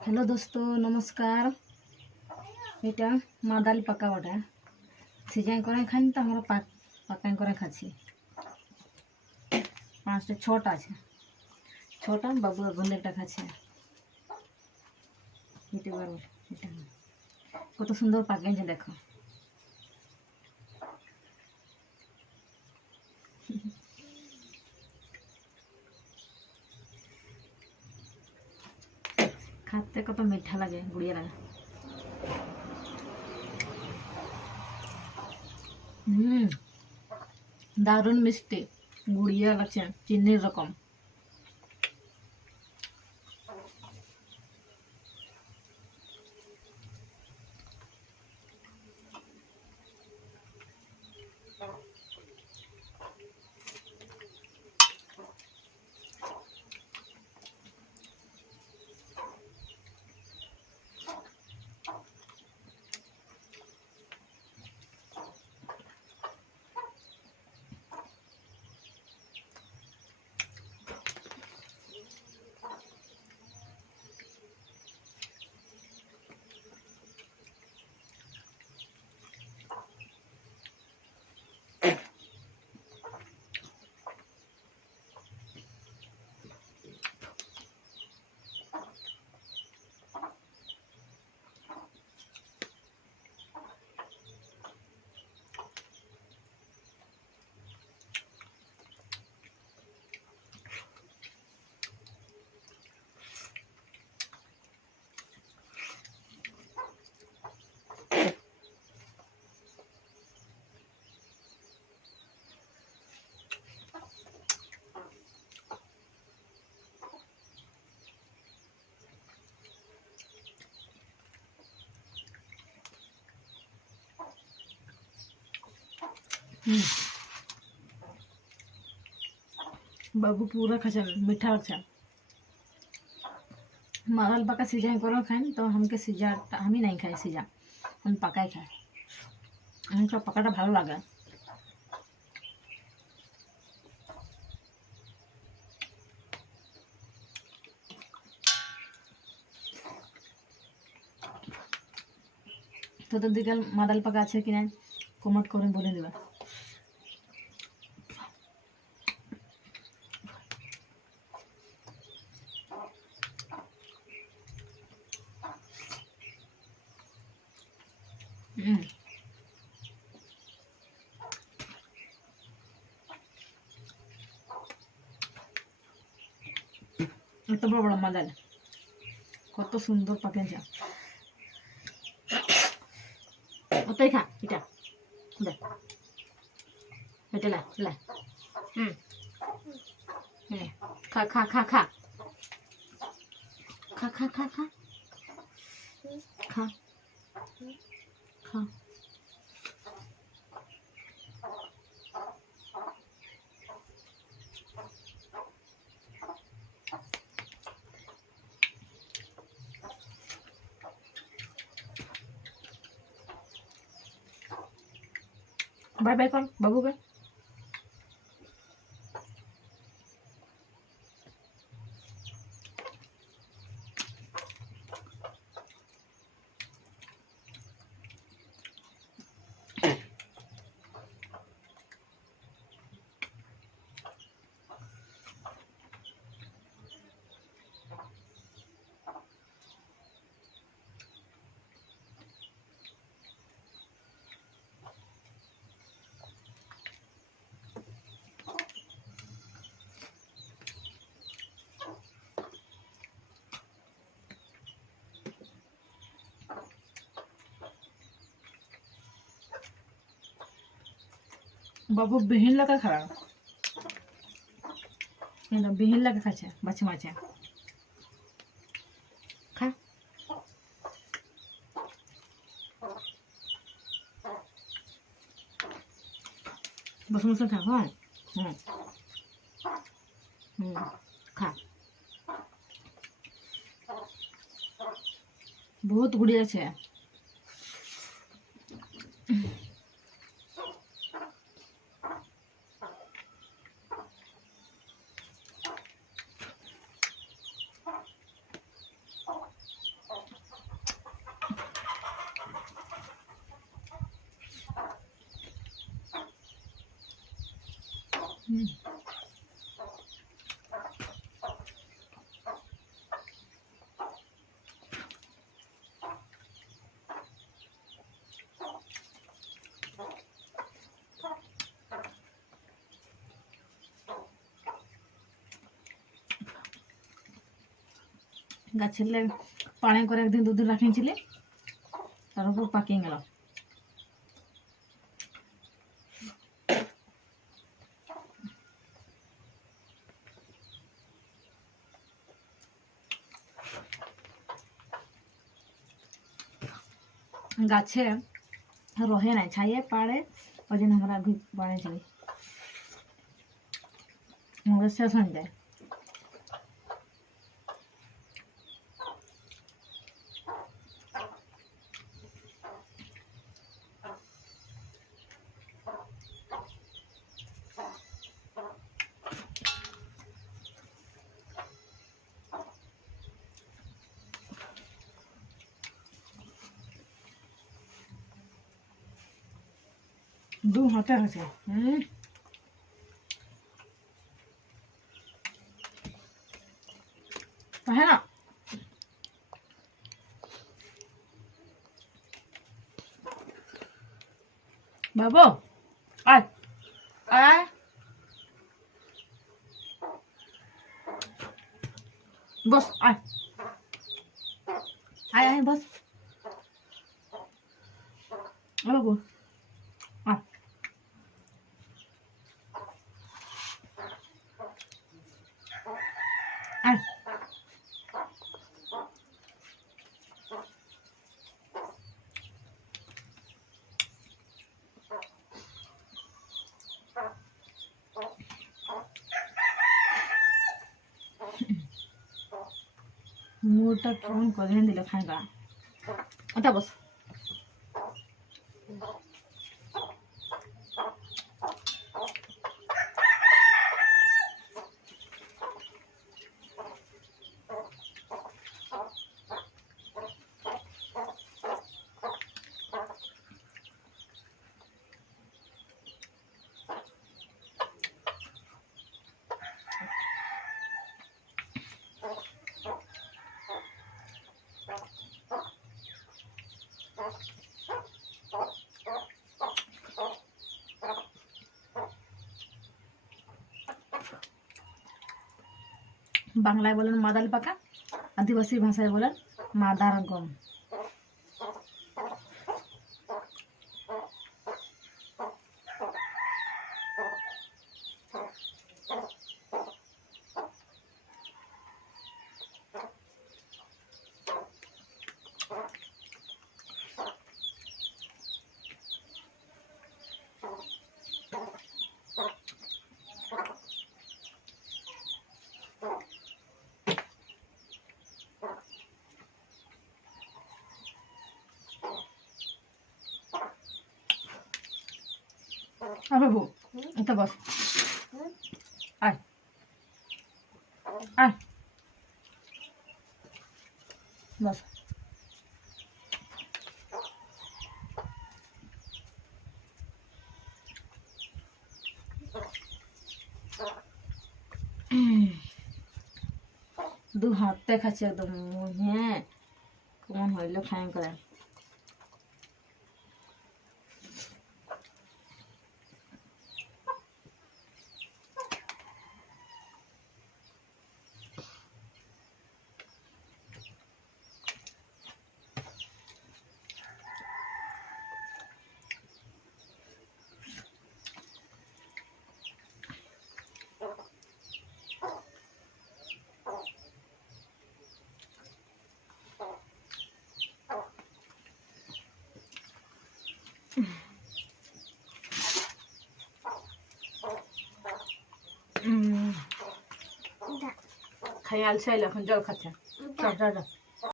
Hello दोस्तों नमस्कार। এটা মাদাল পাকা ওটা সিজাই করে খান তো আমরা পাকাই করে খাচ্ছি। পাঁচটা ছটা আছে, ছটা বাবু এখন একটা খাচ্ছে। এটা পারবো, এটা কত সুন্দর পাকাইছে দেখো। খাতে কত মিঠা লাগে, গুড়িয়া লাগে। দারুণ মিষ্টি, গুড়িয়া লাগছে, চিনির রকম। बाबू पूरा खचा मीठा अच्छा। मारल पका सीजा करो खाएं तो हमके सीजा हम ही नहीं खाए, सीजा हम पका ही खाए। हमको पकाटा भालो लगे। तो दिकल मादाल पका আছে কিনা কমেন্ট করে বলে দিবা। এত বড় বড় মাদাল কত সুন্দর পাকেছে। ওটাই খা, এটা দে, এটা লা লা। খা খা খা খা খা খা খা খা খা খা। बाय बाय कर बाबू के। बाबू बिहीन लगा खड़ा, एकदम बिहीन लगा खाचे बाछे माचे। खा बस मुझसे खा। हाँ खा, बहुत गुड़िया छे। গাছের পানি করে একদিন দুদিন রাখিয়েছিলি, তার উপর পাকিয়ে গেল। গাছে রহে নাই, ছাইয়ে পাড়ে, ওই জন্য আমরা বানিয়েছিলি, আমাদের শেষ হয়ে যায়। দু হাতে আছে। হ্যাঁ না বাবু, আয় আয়, বস, আয় আয় আয়, বস বাবু, আয়। আয় মুড়টা কেমন করে দিলে খাইবা, ওটা বস। বাংলায় বলেন মাদালি পাকা, আদিবাসী ভাষায় বলেন মাদার গম। বাবু, এটা বস, আয় আয়, বস। দু হাতে খাচ্ছে একদম, হ্যাঁ কেমন হইলো খাই করে। খাই আলসাইল, এখন জল খাচ্ছে। চল চল চল।